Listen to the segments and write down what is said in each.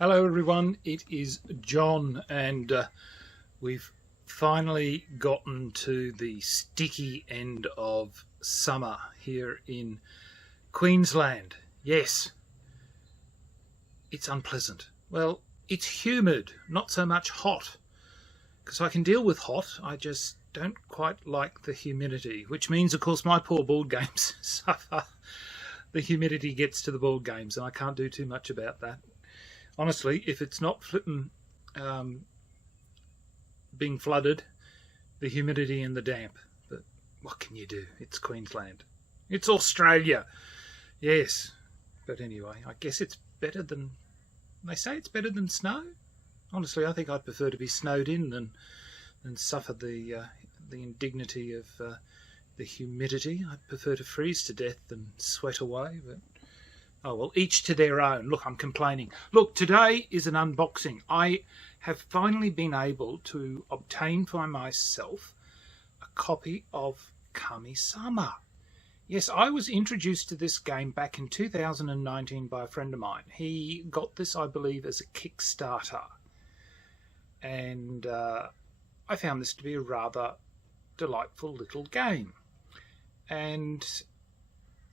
Hello everyone, it is John, and we've finally gotten to the sticky end of summer here in Queensland. Yes, it's unpleasant. Well, it's humid, not so much hot, because I can deal with hot, I just don't quite like the humidity, which means of course my poor board games suffer. The humidity gets to the board games and I can't do too much about that. Honestly, if it's not flipping being flooded, the humidity and the damp. But what can you do? It's Queensland. It's Australia. Yes. But anyway, I guess it's better than... They say it's better than snow? Honestly, I think I'd prefer to be snowed in than suffer the indignity of the humidity. I'd prefer to freeze to death than sweat away, but... Oh, well, each to their own. Look, I'm complaining. Look, today is an unboxing. I have finally been able to obtain for myself a copy of Kami-Sama. Yes, I was introduced to this game back in 2019 by a friend of mine. He got this, I believe, as a Kickstarter. And I found this to be a rather delightful little game. And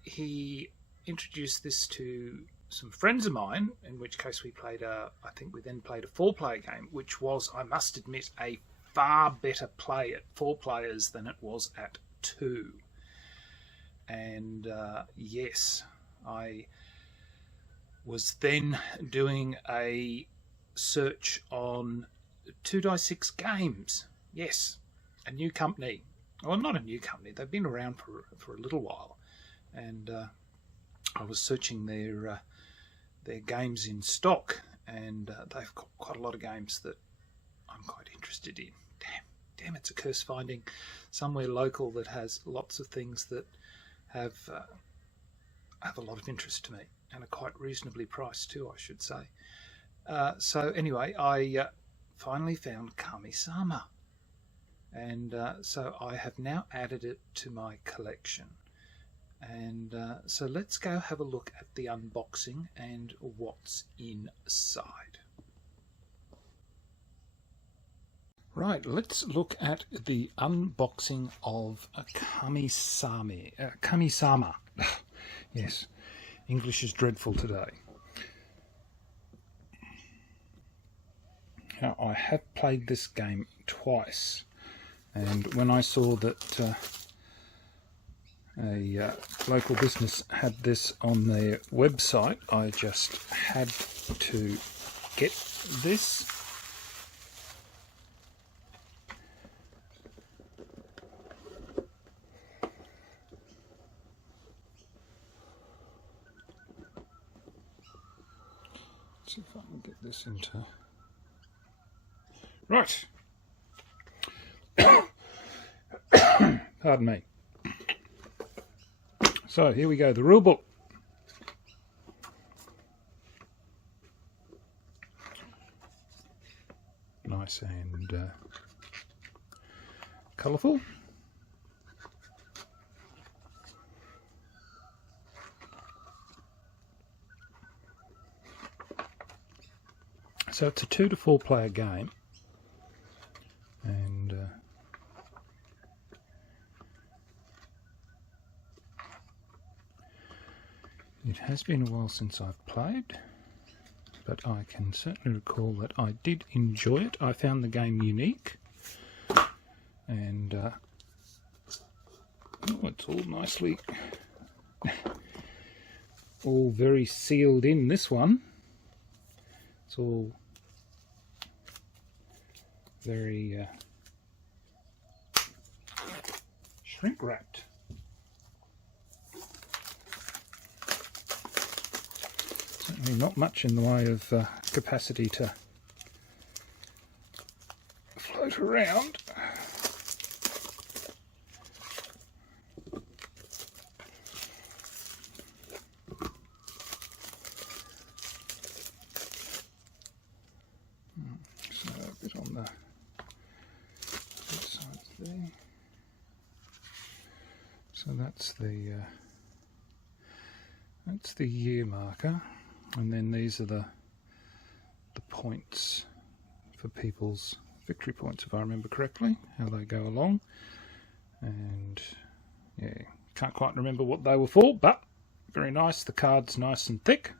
he introduced this to some friends of mine, in which case we played I think we then played a 4-player game, which was, I must admit, a far better play at 4 players than it was at 2. And yes, I was then doing a search on 2Die6 Games. Yes, a new company. Well, not a new company, they've been around for a little while. And I was searching their games in stock, and they've got quite a lot of games that I'm quite interested in. Damn, it's a curse finding somewhere local that has lots of things that have a lot of interest to me, and are quite reasonably priced too, I should say. So anyway, I finally found Kami-Sama, and so I have now added it to my collection. And so let's go have a look at the unboxing and what's inside. Right, let's look at the unboxing of Kami-Sama. Yes, English is dreadful today. Now, I have played this game twice, and when I saw that a local business had this on their website, I just had to get this. Let's see if I can get this into... Right. Pardon me. So here we go, the rule book. Nice and colourful. So it's a 2 to 4 player game, and it has been a while since I've played, but I can certainly recall that I did enjoy it. I found the game unique, and oh, it's all nicely, all very sealed in, this one. It's all very shrink wrapped. Certainly not much in the way of capacity to float around. So a bit on the side there. So that's the year marker, and then these are the the points for people's victory points, if I remember correctly, how they go along. And yeah, can't quite remember what they were for, but very nice. The card's nice and thick,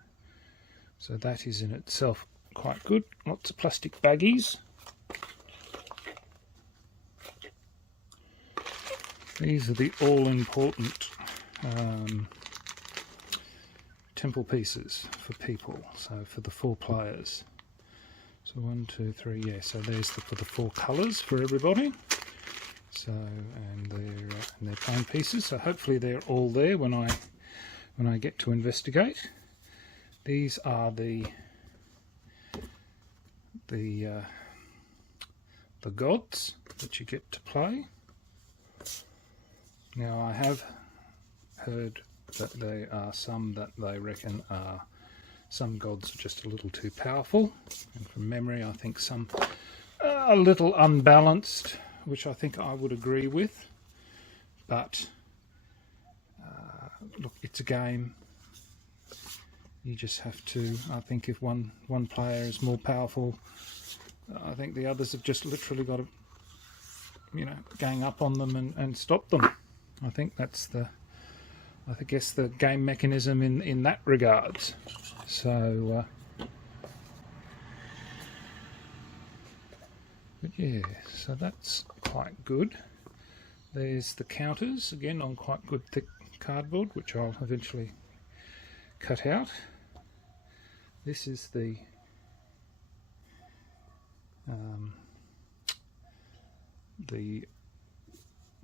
so that is in itself quite good. Lots of plastic baggies. These are the all-important temple pieces for people, so for the 4 players. So 1, 2, 3, yeah, so there's for the 4 colours for everybody. So, and they're plain pieces, so hopefully they're all there when I get to investigate. These are the gods that you get to play. Now, I have heard that there are some that they reckon are, some gods are just a little too powerful, and from memory I think some are a little unbalanced, which I think I would agree with. But look, it's a game. You just have to, I think if one player is more powerful, I think the others have just literally got to, you know, gang up on them and stop them. I think that's I guess the game mechanism in that regards. So, but yeah, so that's quite good. There's the counters, again on quite good thick cardboard, which I'll eventually cut out. This is the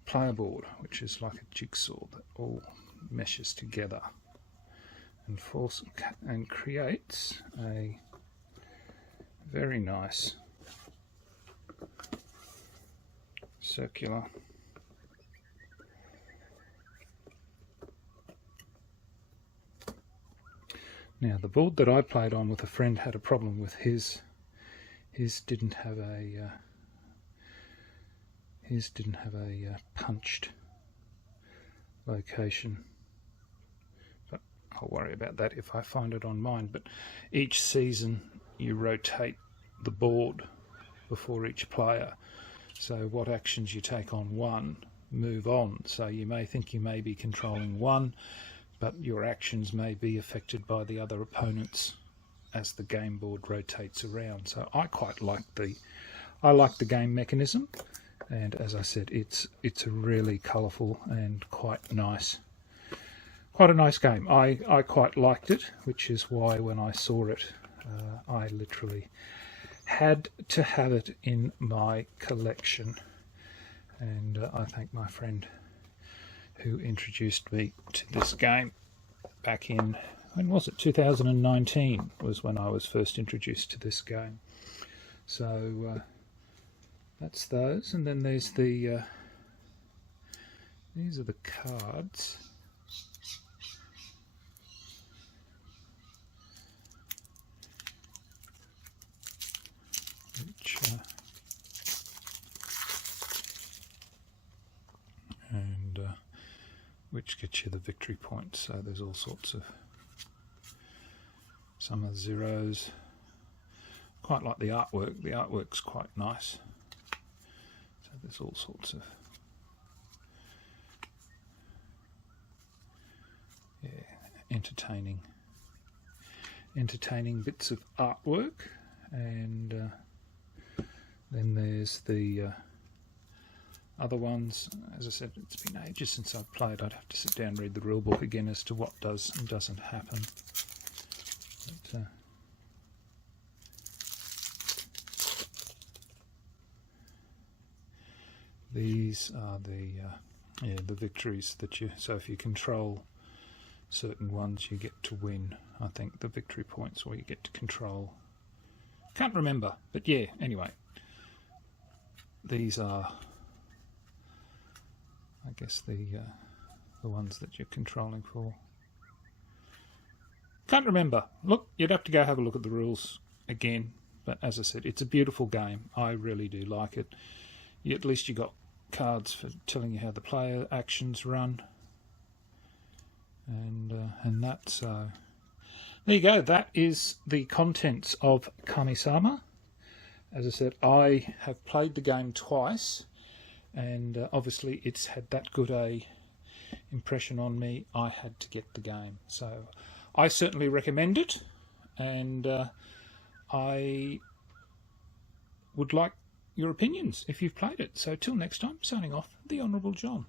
player board, which is like a jigsaw that all meshes together and creates a very nice circular Now, the board that I played on with a friend had a problem with his didn't have a punched location, but I'll worry about that if I find it on mine. But each season you rotate the board before each player, so what actions you take on one move on. So you may think you may be controlling one, but your actions may be affected by the other opponents as the game board rotates around. So I quite like the game mechanism, and as I said, it's a really colourful and quite a nice game. I quite liked it, which is why when I saw it, I literally had to have it in my collection. And I thank my friend who introduced me to this game back in, when was it, 2019 was when I was first introduced to this game. So that's those, and then there's the these are the cards. Which gets you the victory points. So there's all sorts of, some are zeros. Quite like the artwork. The artwork's quite nice. So there's all sorts of, yeah, entertaining bits of artwork. And then there's the other ones. As I said, it's been ages since I've played. I'd have to sit down and read the rule book again as to what does and doesn't happen. But, these are the victories that you. So if you control certain ones, you get to win. I think the victory points, or you get to control. Can't remember, but yeah. Anyway, these are, I guess, the ones that you're controlling for. Can't remember. Look, you'd have to go have a look at the rules again. But as I said, it's a beautiful game. I really do like it. At least you got cards for telling you how the player actions run, and that. So There you go. That is the contents of Kami-sama. As I said, I have played the game twice, and obviously it's had that good a impression on me. I had to get the game, so I certainly recommend it, and I would like your opinions if you've played it. So till next time, signing off, the Honourable John.